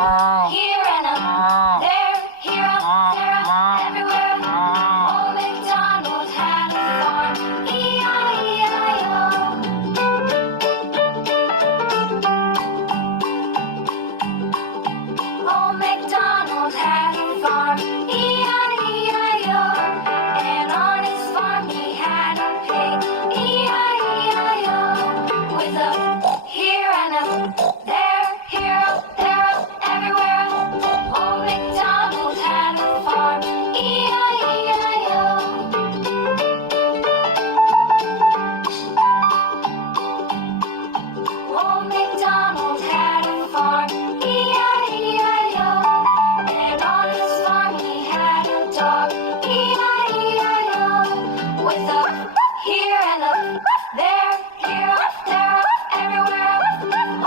here and a there, here, there, everywhere. Old MacDonald had a farm, E-I-E-I-O. Old MacDonald had a farm, E-I-E-I-O. And on his farm he had a pig, E-I-E-I-O. With a here and a there, here, there, everywhere. Old MacDonald had a farm, E-I-E-I-O. Old MacDonald had a farm, E-I-E-I-O. And on his farm he had a dog, E-I-E-I-O. With a here and a there, here, there, everywhere.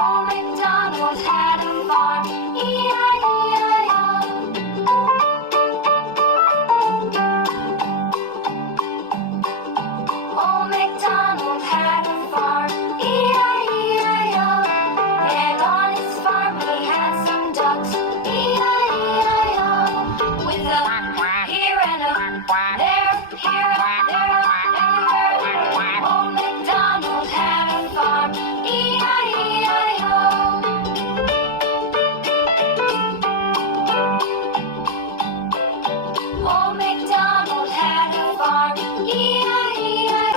Old MacDonald had a farm, E-I-E-I-O. Old MacDonald had a farm, E-I-E-I-O. And on his farm he had some ducks, E-I-E-I-O. With a here and a there, here, there, everywhere. Old MacDonald had a farm, E-I-E-I-O. Old MacDonald had a farm, E-I-E-I-O.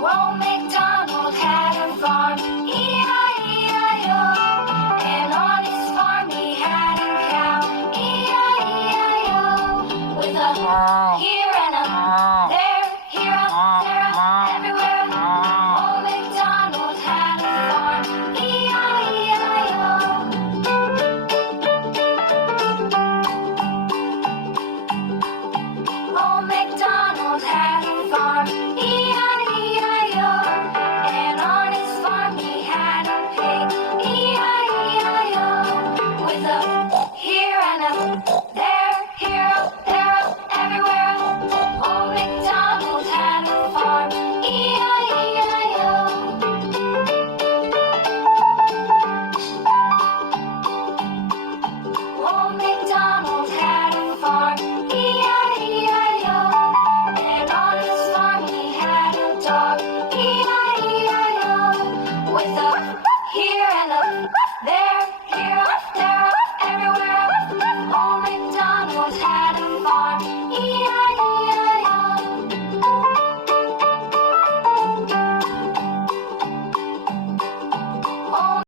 Old MacDonald had a farm, E-I-E-I-O. And on his farm he had a cow, E-I-E-I-O. With a here and a there, here, there, everywhere. Old MacDonald had a farm, E-I-E-I-O. Old MacDonald had a farm, E-I-E-I-O. And on his farm he had a pig, E-I-E-I-O. With a here and a there, here, there, everywhere. Old MacDonald had a farm, E-I-E-I-O. Old MacDonald had a farm, E-I-E-I-O. And on his farm he had a dog, E-I-E-I-O. With a here and a there,